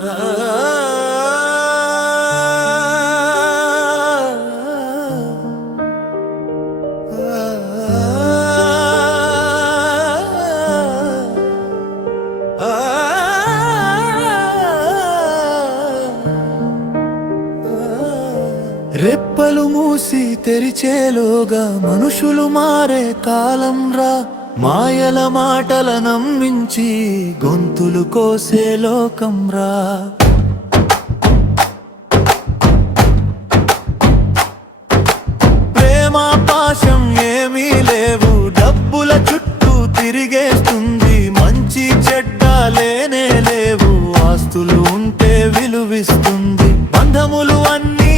రెప్పలు మూసి తెరిచేలోగా మనుషులు మారే కాలం రా, మాయల మాటల నమ్మించి గొంతులు కోసే లోకం రా. ప్రేమ పాశం ఏమీ లేవు, డబ్బుల చుట్టూ తిరిగేస్తుంది, మంచి చెడ్డ లేనే లేవు, ఆస్తులు ఉంటే విలువిస్తుంది, బంధములు అన్నీ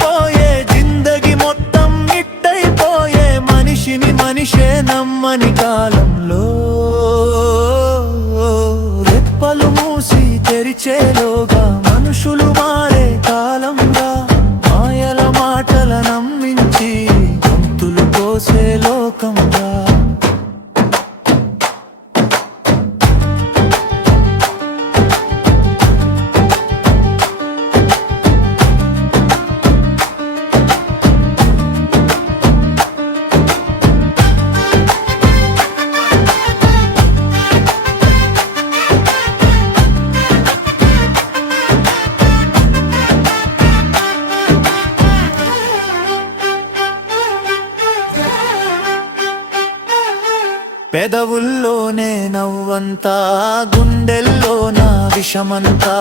పోయే, జిందగి మొత్తం ఇట్టయిపోయే, మనిషిని మనిషే నమ్మని కాలంలో రెప్పలు మూసి తెరిచేలోగా మనుషులు మారే కాలం రా, మాయల మాటల నమ్మించి గొంతులు కోసే లోకం రా. పెదవుల్లోనే నవ్వంతా, గుండెల్లో నా విషమంతా,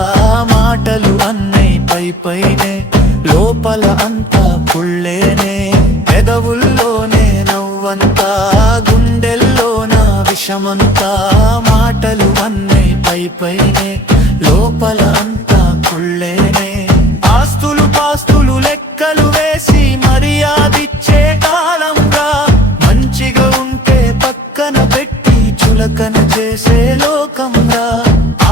మాటలు అన్నై పైనే, లోపల అంతా పుళ్ళేనే. పెదవుల్లోనే నవ్వంతా, గుండెల్లో నా విషమంతా, మాటలు అన్నై పైనే, లోపల అంతా పుళ్ళేనే. ఆస్తులు పాస్తులు లెక్కలు వేసి మర్యాదిచ్చే కాలం రా, మంచిగా ఉంటే పక్కన పెట్టి చులకన చేసే లోకం రా.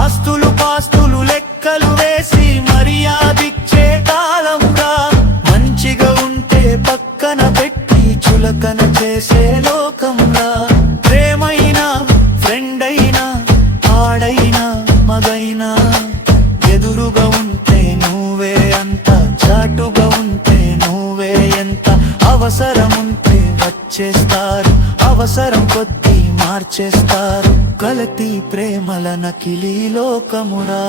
ఆస్తులు పాస్తులు లెక్కలు వేసి మర్యాదిచ్చే కాలం రా, మంచిగా ఉంటే పక్కన పెట్టి చులకన చేసే లోకం రా. ప్రేమైనా ఫ్రెండ్ అయినా ఆడైనా మగైనా, ఎదురుగా ఉంటే నువ్వే అంత, చాటుగా ఉంటే నువ్వే ఎంత, అవసరముంటే వచ్చేస్తారు, అవసరం కొద్దీ మార్చేస్తారు, కలతి ప్రేమల నకిలీ లోకమురా.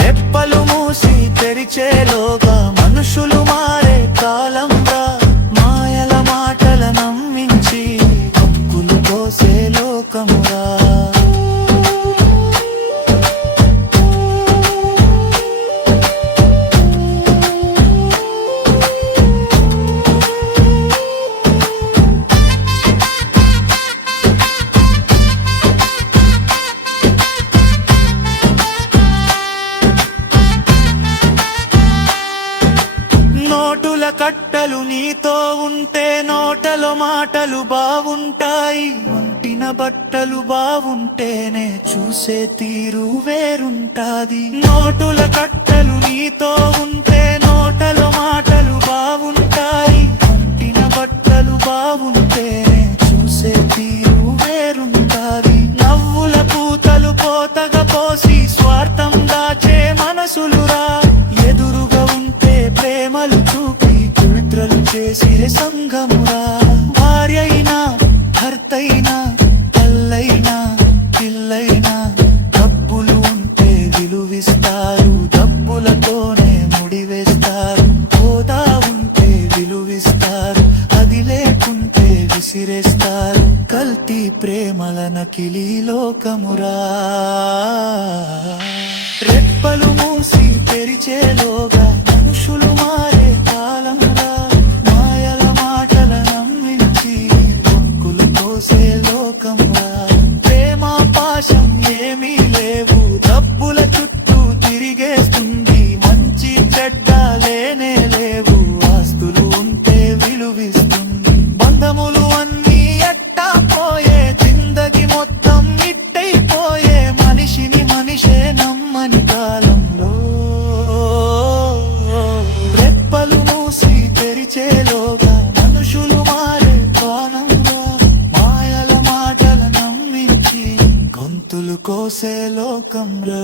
రెప్పలు మూసి తెరిచేలోగా మనుషులు మారే కాలం రా, మాయల మాటల నమ్మించి హక్కులు కోసే లోకమురా. నోటుల కట్టలు నీతో ఉంటే నోటలో మాటలు బావుంటాయి, ఒంటిన బట్టలు బావుంటేనే చూసే తీరు వేరుంటాది. నోటుల కట్టలు నీతో ఉంటే నోటలో మాటలు బావుంటాయి, ఒంటిన బట్టలు బావుంటేనే చూసే తీరు వేరుంటాది. నవ్వుల పూతలు పోతగా పోసి స్వార్థం దాచే మనసులురా, ఎదురుగా ఉంటే ప్రేమలు చూపి కుట్రలు చేసిరే సంగమురా. భార్య అయినా భర్త అయినా తల్లైనా పిల్లైనా, డబ్బులు ఉంటే విలువిస్తారు, డబ్బులతోనే ముడివేస్తారు, హోదా ఉంటే విలువిస్తారు, అది లేకుంటే విసిరేస్తారు, కల్తీ ప్రేమల నకిలీ లోకమురా. రెప్పలు మూసి తెరిచేలోగా మనుషులు మారే కాలం రా, మాయల మాటల నమ్మించి హక్కులు కోసే లోకం రా. ప్రేమ పాశం ఏమీ లేవు, డబ్బుల చుట్టూ తిరిగేస్తుంది, మంచి చెడ్డ లేనే లేవు, ఆస్తులు ఉంటే విలువిస్తుంది, బంధములు అన్నీ ఎట్టా పోయే, జిందగి మొత్తం ఇట్టయిపోయే, మనిషిని మనిషే నమ్మని కాలంలో కోసే లోకంరా